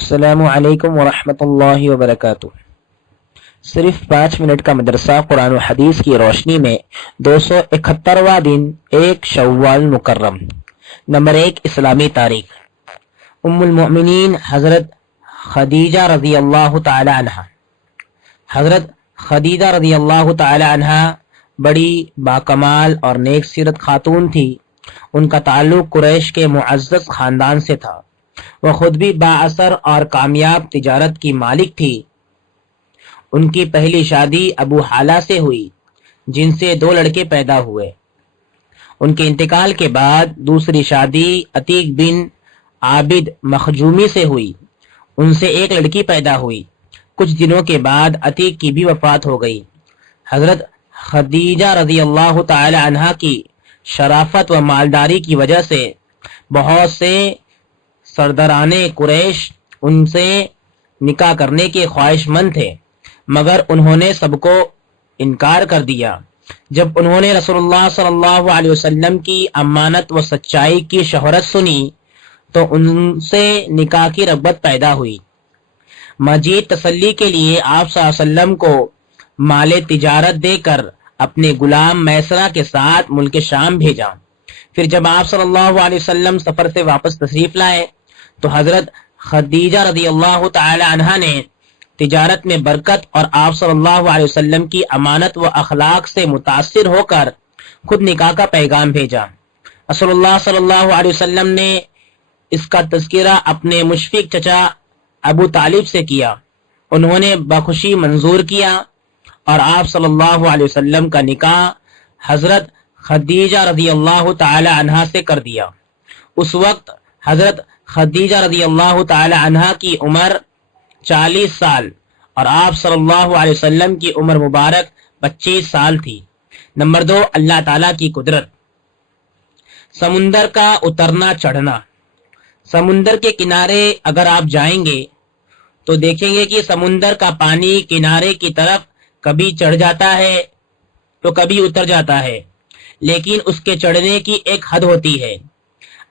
السلام علیکم ورحمۃ اللہ وبرکاتہ۔ صرف 5 منٹ کا مدرسہ قرآن و حدیث کی روشنی میں 271واں دن 1 شوال مکرم۔ نمبر 1 اسلامی تاریخ۔ ام المؤمنین حضرت خدیجہ رضی اللہ تعالی عنہ۔ حضرت خدیجہ رضی اللہ تعالی عنہ بڑی باکمال اور نیک سیرت خاتون تھی۔ ان کا تعلق قریش کے معزز خاندان سے تھا۔ وہ خود بھی بااثر اور کامیاب تجارت کی مالک تھی۔ ان کی پہلی شادی ابو حالہ سے ہوئی، جن سے 2 لڑکے پیدا ہوئے۔ ان کے انتقال کے بعد دوسری شادی عتیق بن عابد مخجومی سے ہوئی، ان سے 1 لڑکی پیدا ہوئی۔ کچھ دنوں کے بعد عتیق کی بھی وفات ہو گئی۔ حضرت خدیجہ رضی اللہ تعالی عنہ کی شرافت و مالداری کی وجہ سے بہت سے سرداران قریش ان سے نکاح کرنے کے خواہش مند تھے، مگر انہوں نے سب کو انکار کر دیا۔ جب انہوں نے رسول اللہ صلی اللہ علیہ وسلم کی امانت و سچائی کی شہرت سنی تو ان سے نکاح کی رغبت پیدا ہوئی۔ مزید تسلی کے لیے آپ صلی اللہ علیہ وسلم کو مال تجارت دے کر اپنے غلام میسرہ کے ساتھ ملک شام بھیجا۔ پھر جب آپ صلی اللہ علیہ وسلم سفر سے واپس تشریف لائے تو حضرت خدیجہ رضی اللہ تعالی عنہ نے تجارت میں برکت اور آپ صلی اللہ علیہ وسلم کی امانت و اخلاق سے متاثر ہو کر خود نکاح کا پیغام بھیجا۔ رسول اللہ صلی اللہ علیہ وسلم نے اس کا تذکرہ اپنے مشفق چچا ابو طالب سے کیا۔ انہوں نے بخوشی منظور کیا اور آپ صلی اللہ علیہ وسلم کا نکاح حضرت خدیجہ رضی اللہ تعالی عنہ سے کر دیا۔ اس وقت حضرت خدیجہ رضی اللہ تعالی عنہ کی عمر 40 سال اور آپ صلی اللہ علیہ وسلم کی عمر مبارک 25 سال تھی۔ نمبر 2 اللہ تعالیٰ کی قدرت۔ سمندر کا اترنا چڑھنا۔ سمندر کے کنارے اگر آپ جائیں گے تو دیکھیں گے کہ سمندر کا پانی کنارے کی طرف کبھی چڑھ جاتا ہے تو کبھی اتر جاتا ہے، لیکن اس کے چڑھنے کی ایک حد ہوتی ہے۔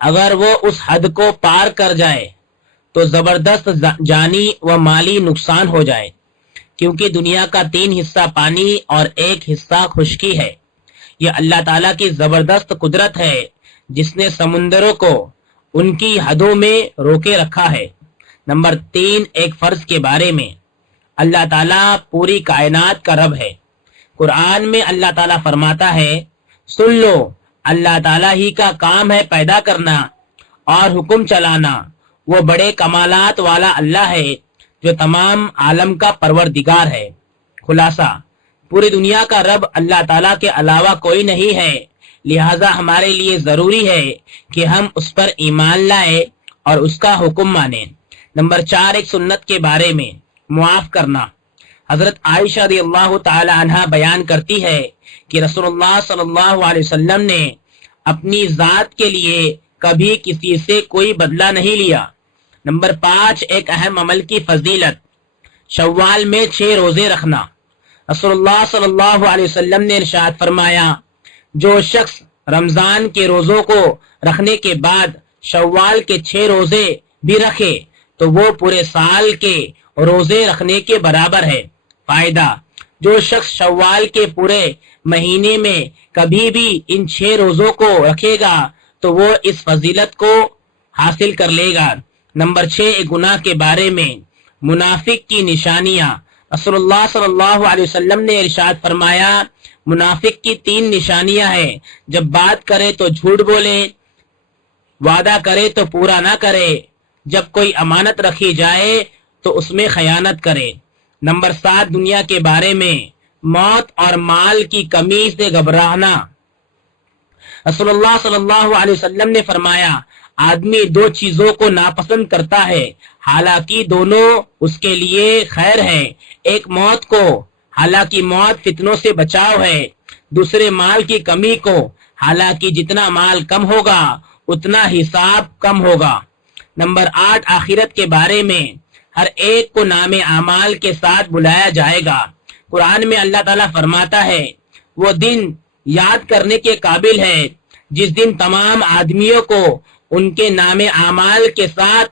اگر وہ اس حد کو پار کر جائے تو زبردست جانی و مالی نقصان ہو جائے، کیونکہ دنیا کا 3 حصہ پانی اور 1 حصہ خشکی ہے۔ یہ اللہ تعالیٰ کی زبردست قدرت ہے جس نے سمندروں کو ان کی حدوں میں روکے رکھا ہے۔ نمبر 3 ایک فرض کے بارے میں۔ اللہ تعالیٰ پوری کائنات کا رب ہے۔ قرآن میں اللہ تعالیٰ فرماتا ہے، سن لو اللہ تعالیٰ ہی کا کام ہے پیدا کرنا اور حکم چلانا، وہ بڑے کمالات والا اللہ ہے جو تمام عالم کا پروردگار ہے۔ خلاصہ، پوری دنیا کا رب اللہ تعالیٰ کے علاوہ کوئی نہیں ہے، لہٰذا ہمارے لیے ضروری ہے کہ ہم اس پر ایمان لائیں اور اس کا حکم مانیں۔ نمبر 4 ایک سنت کے بارے میں، معاف کرنا۔ حضرت عائشہ رضی اللہ تعالی عنہ بیان کرتی ہے کہ رسول اللہ صلی اللہ علیہ وسلم نے اپنی ذات کے لیے کبھی کسی سے کوئی بدلہ نہیں لیا۔ نمبر 5 ایک اہم عمل کی فضیلت۔ شوال میں 6 روزے رکھنا۔ رسول اللہ صلی اللہ علیہ وسلم نے ارشاد فرمایا، جو شخص رمضان کے روزوں کو رکھنے کے بعد شوال کے 6 روزے بھی رکھے تو وہ پورے سال کے روزے رکھنے کے برابر ہے۔ فائدہ، جو شخص شوال کے پورے مہینے میں کبھی بھی ان 6 روزوں کو رکھے گا تو وہ اس فضیلت کو حاصل کر لے گا۔ نمبر 6 گناہ کے بارے میں، منافق کی نشانیاں۔ رسول اللہ صلی اللہ علیہ وسلم نے ارشاد فرمایا، منافق کی 3 نشانیاں ہیں، جب بات کرے تو جھوٹ بولے، وعدہ کرے تو پورا نہ کرے، جب کوئی امانت رکھی جائے تو اس میں خیانت کرے۔ نمبر 7 دنیا کے بارے میں، موت اور مال کی کمی سے گھبرانا۔ رسول اللہ صلی اللہ علیہ وسلم نے فرمایا، آدمی 2 چیزوں کو ناپسند کرتا ہے، حالانکہ دونوں اس کے لیے خیر ہے۔ ایک موت کو، حالانکہ موت فتنوں سے بچاؤ ہے۔ دوسرے مال کی کمی کو، حالانکہ جتنا مال کم ہوگا اتنا حساب کم ہوگا۔ نمبر 8 آخرت کے بارے میں، ہر ایک کو نام اعمال کے ساتھ بلایا جائے گا۔ قرآن میں اللہ تعالیٰ فرماتا ہے، وہ دن یاد کرنے کے قابل ہے جس دن تمام آدمیوں کو ان کے نام اعمال کے ساتھ